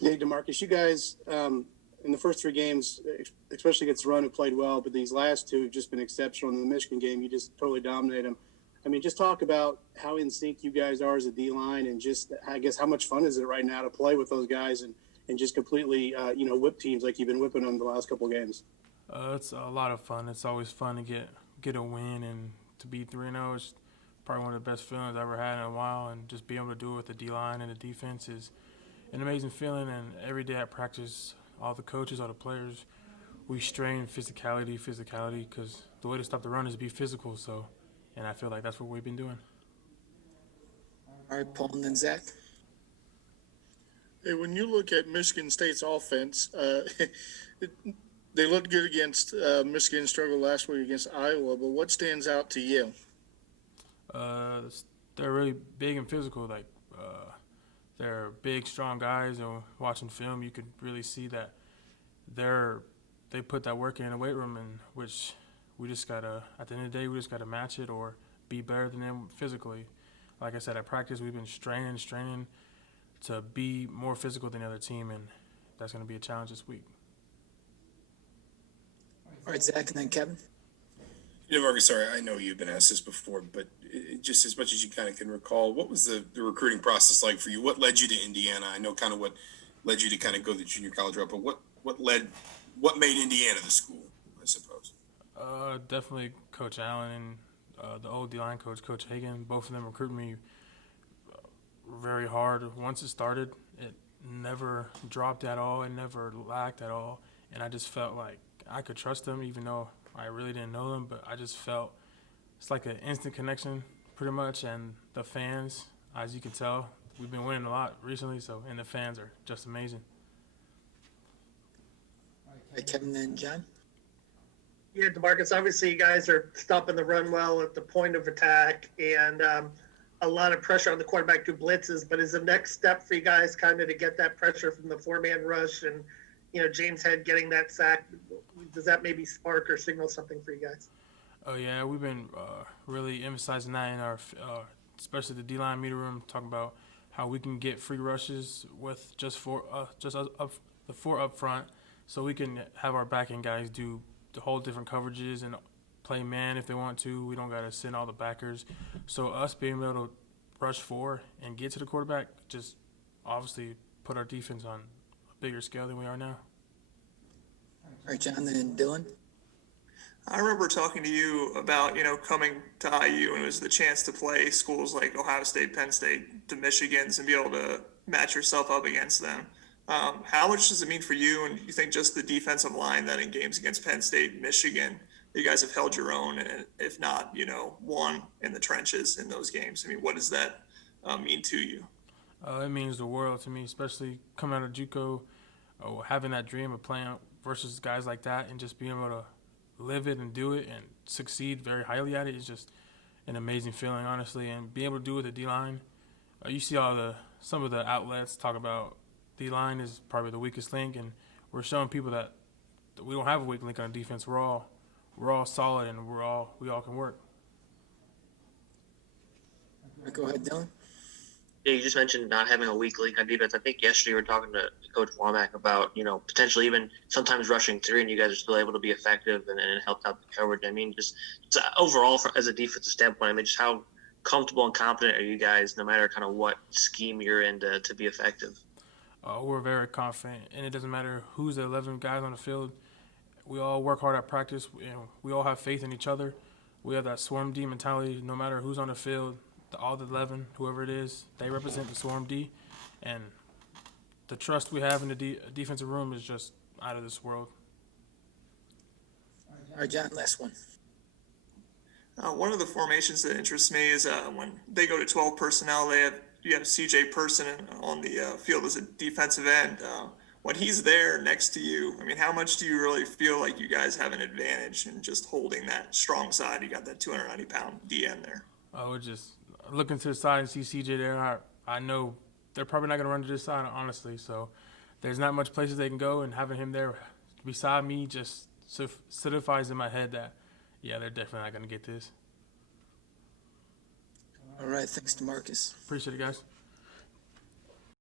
Yeah, Demarcus, you guys in the first three games, especially against the run, have played well, but these last two have just been exceptional. In the Michigan game, you just totally dominate them. I mean, just talk about how in sync you guys are as a D line, and just I guess how much fun is it right now to play with those guys and just completely whip teams like you've been whipping them the last couple of games. It's a lot of fun. It's always fun to get a win and to be 3-0. It's probably one of the best feelings I've ever had in a while, and just being able to do it with the D line and the defense is an amazing feeling. And every day at practice, all the coaches, all the players, we strain physicality, because the way to stop the run is to be physical. So, and I feel like that's what we've been doing. All right, Paul, and then Zach. Hey, when you look at Michigan State's offense, they looked good against Michigan, struggled last week against Iowa, but what stands out to you? They're really big and physical. They're big, strong guys, and watching film, you could really see that they put that work in the weight room, and which we just gotta, at the end of the day, we just gotta match it or be better than them physically. Like I said, at practice, we've been straining to be more physical than the other team, and that's gonna be a challenge this week. All right, Zach, and then Kevin. Marcus, sorry, I know you've been asked this before, but just as much as you kind of can recall, what was the recruiting process like for you? What led you to Indiana? I know kind of what led you to kind of go the junior college route, but what made Indiana the school, I suppose? Definitely Coach Allen and the old D-line coach, Coach Hagan. Both of them recruited me very hard. Once it started, it never dropped at all. It never lacked at all. And I just felt like I could trust them, even though I really didn't know them. But I just felt it's like an instant connection, pretty much. And the fans, as you can tell, we've been winning a lot recently. And the fans are just amazing. All right, Kevin, then John. Yeah, Demarcus, obviously you guys are stopping the run well at the point of attack, and a lot of pressure on the quarterback to blitzes. But is the next step for you guys kind of to get that pressure from the four-man rush and, James Head getting that sack? Does that maybe spark or signal something for you guys? Oh, yeah, we've been really emphasizing that in our, especially the D-line media room, talking about how we can get free rushes with just the four up front, so we can have our back-end guys do the whole different coverages and play man if they want to. We don't got to send all the backers. So us being able to rush four and get to the quarterback just obviously put our defense on a bigger scale than we are now. All right, John, then Dylan. I remember talking to you about, coming to IU, and it was the chance to play schools like Ohio State, Penn State, the Michigans, and be able to match yourself up against them. How much does it mean for you, and you think just the defensive line that in games against Penn State, Michigan, you guys have held your own, and if not, won in the trenches in those games? I mean, what does that mean to you? It means the world to me, especially coming out of JUCO, having that dream of playing versus guys like that and just being able to live it and do it and succeed very highly at it is just an amazing feeling, honestly. And being able to do it with the D-line, you see some of the outlets talk about D-line is probably the weakest link, and we're showing people that we don't have a weak link on defense. We're all solid, and we all can work. Go ahead, Dylan. Yeah, you just mentioned not having a weak link on defense. I think yesterday we were talking to Coach Womack about, potentially even sometimes rushing three, and you guys are still able to be effective and it helped out the coverage. I mean, just overall, as a defensive standpoint, I mean, just how comfortable and confident are you guys, no matter kind of what scheme you're in, to be effective? We're very confident, and it doesn't matter who's the 11 guys on the field. We all work hard at practice. We all have faith in each other. We have that swarm D mentality. No matter who's on the field, all the 11, whoever it is, they represent the swarm D, and the trust we have in the defensive room is just out of this world. All right, John, last one. One of the formations that interests me is when they go to 12 personnel, you have CJ Person on the field as a defensive end. When he's there next to you, I mean, how much do you really feel like you guys have an advantage in just holding that strong side? You got that 290-pound DN there. We're just looking to the side and see CJ there. I know they're probably not going to run to this side, honestly. So there's not much places they can go, and having him there beside me just solidifies in my head that, yeah, they're definitely not going to get this. All right, thanks to Marcus. Appreciate it, guys.